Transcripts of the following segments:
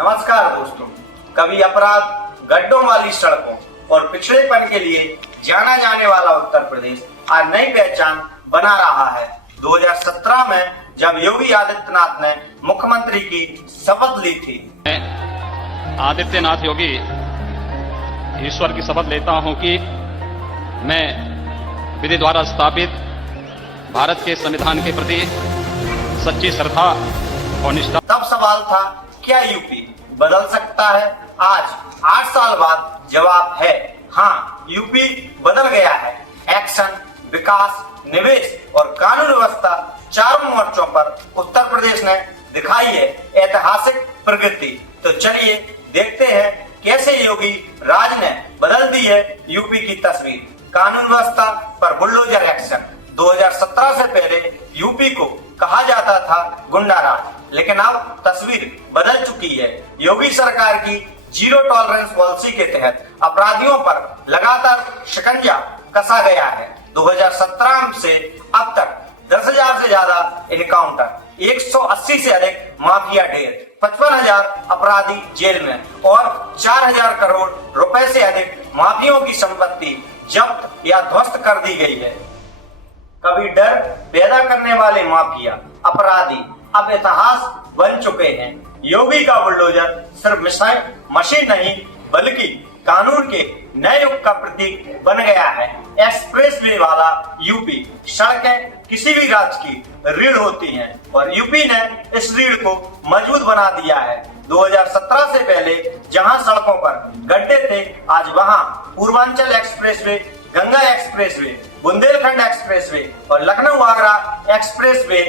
नमस्कार दोस्तों। कभी अपराध, गड्ढों वाली सड़कों और पिछड़ेपन के लिए जाना जाने वाला उत्तर प्रदेश आज नई पहचान बना रहा है। 2017 में जब योगी आदित्यनाथ ने मुख्यमंत्री की शपथ ली थी। आदित्यनाथ योगी ईश्वर की शपथ लेता हूं कि मैं विधि द्वारा स्थापित भारत के संविधान के प्रति सच्ची श्रद्धा और निष्ठा। तब सवाल था, क्या यूपी बदल सकता है? आज 8 साल बाद जवाब है हाँ, यूपी बदल गया है। एक्शन, विकास, निवेश और कानून व्यवस्था चारों मोर्चों पर उत्तर प्रदेश ने दिखाई है ऐतिहासिक प्रगति। तो चलिए देखते हैं कैसे योगी राज ने बदल दी है यूपी की तस्वीर। कानून व्यवस्था पर बुलडोजर एक्शन। 2017 से पहले यूपी को कहा जाता था गुंडा राज, लेकिन अब तस्वीर बदल चुकी है। योगी सरकार की जीरो टॉलरेंस पॉलिसी के तहत अपराधियों पर लगातार शिकंजा कसा गया है। 2017 से अब तक 10,000 से ज्यादा इनकाउंटर, 180 से अधिक माफिया ढेर, 55,000 अपराधी जेल में और 4,000 करोड़ रुपए से अधिक माफियों की संपत्ति जब्त या ध्वस्त कर दी गई है। कभी डर पैदा करने वाले माफिया अपराधी अब इतिहास बन चुके हैं। योगी का बुलडोजर सिर्फ मशीन नहीं बल्कि कानून के नए युग का प्रतीक बन गया है। एक्सप्रेसवे वाला यूपी। सड़कें किसी भी राज्य की रीढ़ होती हैं और यूपी ने इस रीढ़ को मजबूत बना दिया है। 2017 से पहले जहां सड़कों पर गड्ढे थे, आज वहां Purvanchal expressway, Ganga expressway, Bundelkhand expressway और लखनऊ आगरा एक्सप्रेसवे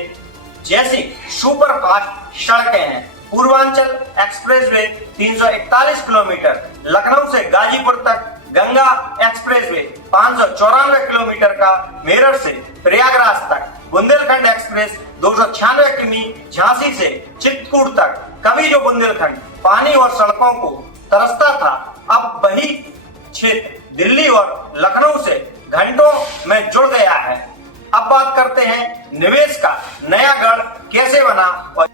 जैसी सुपर फास्ट सड़कें हैं। पूर्वांचल एक्सप्रेसवे 341 किलोमीटर लखनऊ से गाजीपुर तक, गंगा एक्सप्रेसवे 594 किलोमीटर का मेरठ से प्रयागराज तक, बुंदेलखंड एक्सप्रेस 296 किमी झांसी से चित्रकूट तक। कभी जो बुंदेलखंड पानी और सड़कों को तरसता था, अब वही क्षेत्र दिल्ली और लखनऊ से घंटों में जुड़ गया है। अब बात करते हैं निवेश का नया गढ़ कैसे बना। और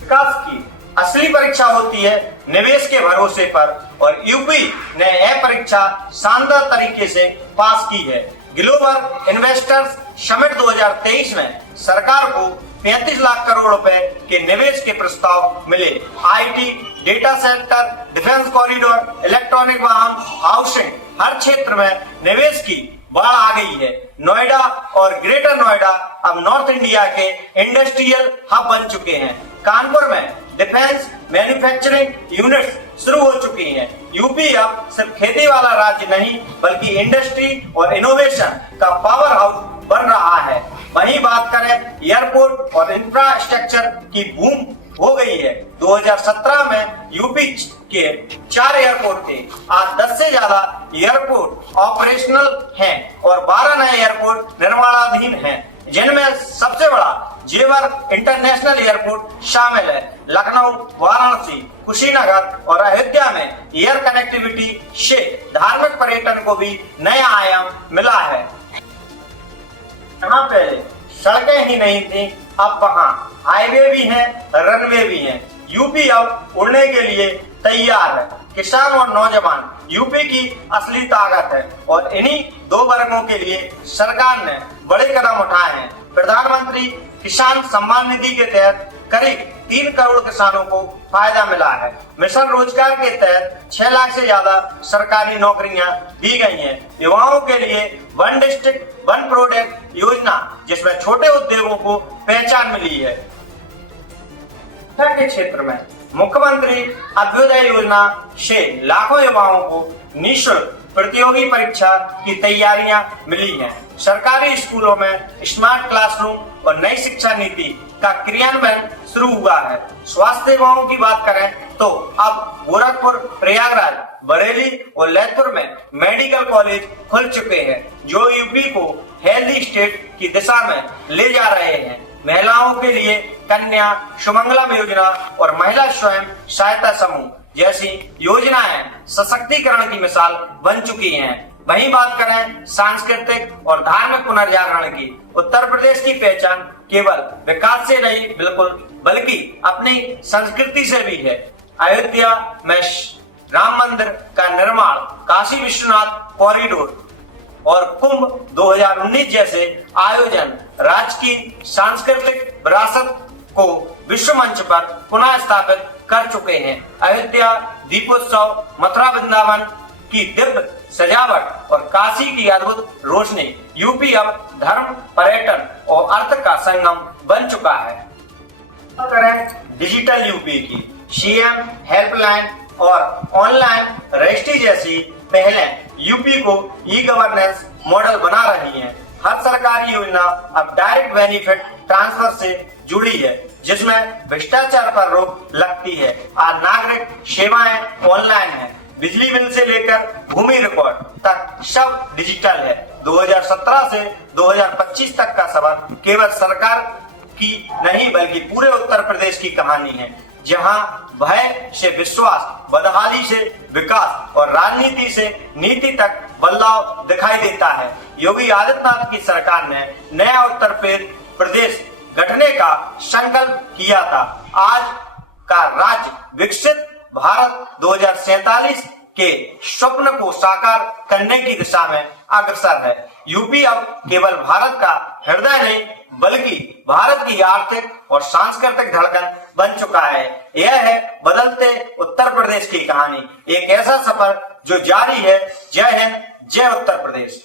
विकास की असली परीक्षा होती है निवेश के भरोसे पर, और यूपी ने यह परीक्षा शानदार तरीके से पास की है। ग्लोबल इन्वेस्टर्स समिट 2023 में सरकार को 35 लाख करोड़ रुपए के निवेश के प्रस्ताव मिले। IT, data centre, defence corridor, electronic वाहन, हाउसिंग, हर क्षेत्र में निवेश की बाढ़ आ गई है। नोएडा और ग्रेटर नोएडा अब नॉर्थ इंडिया के इंडस्ट्रियल हब बन चुके हैं। कानपुर में डिफेंस मैन्युफैक्चरिंग यूनिट्स शुरू हो चुकी हैं। यूपी अब सिर्फ खेती वाला राज्य नहीं बल्कि इंडस्ट्री और इनोवेशन का पावर हाउस बन रहा है। वहीं बात करें एयरपोर्ट और इंफ्रास्ट्रक्चर की, बूम हो गई है। 2017 में यूपी के 4 एयरपोर्ट थे, आज 10 से ज्यादा एयरपोर्ट ऑपरेशनल हैं और 12 नए एयरपोर्ट निर्माणाधीन हैं, जिनमें सबसे बड़ा जेवर इंटरनेशनल एयरपोर्ट शामिल है। लखनऊ, वाराणसी, कुशीनगर और अयोध्या में एयर कनेक्टिविटी से धार्मिक पर्यटन को भी नया आयाम मिला है। यहाँ पहले सड़कें ही नहीं थी, अब वहाँ हाईवे भी हैं, रनवे भी हैं। यूपी अब उड़ने के लिए तैयार है। किसान और नौजवान यूपी की असली ताकत है और इन्हीं दो वर्गों के लिए सरकार ने बड़े कदम उठाए हैं। प्रधानमंत्री किसान सम्मान निधि के तहत करीब 3 करोड़ किसानों को फायदा मिला है। मिशन रोजगार के तहत 6 लाख से ज्यादा सरकारी नौकरियां दी गई हैं। युवाओं के लिए 1 डिस्ट्रिक्ट 1 प्रोडक्ट योजना, जिसमें छोटे उद्योगों को पहचान मिली है। के क्षेत्र में मुख्यमंत्री अभ्युदय योजना से लाखों युवाओं को निःशुल्क प्रतियोगी परीक्षा की तैयारियां मिली हैं। सरकारी स्कूलों में स्मार्ट क्लासरूम और नई शिक्षा नीति का क्रियान्वयन शुरू हुआ है। स्वास्थ्य सेवाओं की बात करें तो अब गोरखपुर, प्रयागराज, बरेली और लैथुर में मेडिकल कॉलेज खुल चुके हैं, जो यूपी को हेल्दी स्टेट की दिशा में ले जा रहे हैं। महिलाओं के लिए कन्या सुमंगलम योजना और महिला स्वयं सहायता समूह जैसी योजनाएं सशक्तिकरण की मिसाल बन चुकी हैं। वहीं बात करें सांस्कृतिक और धार्मिक पुनर्जागरण की, उत्तर प्रदेश की पहचान केवल विकास से नहीं बिल्कुल बल्कि अपनी संस्कृति से भी है। अयोध्या में राम मंदिर का निर्माण, काशी विश्वनाथ कॉरिडोर और कुंभ 2019 जैसे आयोजन राज्य की सांस्कृतिक विरासत को विश्व मंच पर पुनः स्थापित कर चुके हैं। अयोध्या दीपोत्सव, मथुरा वृंदावन की दिव्य सजावट और काशी की अद्भुत रोशनी, यूपी अब धर्म, पर्यटन और अर्थ का संगम बन चुका है। करें डिजिटल यूपी की, सीएम हेल्पलाइन और ऑनलाइन रजिस्ट्री जैसी पहलें यूपी को ई गवर्नेंस मॉडल बना रही हैं। हर सरकारी योजना अब डायरेक्ट बेनिफिट ट्रांसफर से जुड़ी है, जिसमें भ्रष्टाचार पर रोक लगती है। आज नागरिक सेवाएं ऑनलाइन है, बिजली बिल से लेकर भूमि रिकॉर्ड तक सब डिजिटल है। 2017 से 2025 तक का सफर केवल सरकार की नहीं बल्कि पूरे उत्तर प्रदेश की कहानी है, जहां भय से विश्वास, बदहाली से विकास और राजनीति से नीति तक बदलाव दिखाई देता है। योगी आदित्यनाथ की सरकार ने नया उत्तर प्रदेश गठने का संकल्प किया था। आज का राज्य विकसित भारत 2047 के स्वप्न को साकार करने की दिशा में अग्रसर है। यूपी अब केवल भारत का हृदय नहीं बल्कि भारत की आर्थिक और सांस्कृतिक धड़कन बन चुका है। यह है बदलते उत्तर प्रदेश की कहानी, एक ऐसा सफर जो जारी है। जय हिंद, जय उत्तर प्रदेश।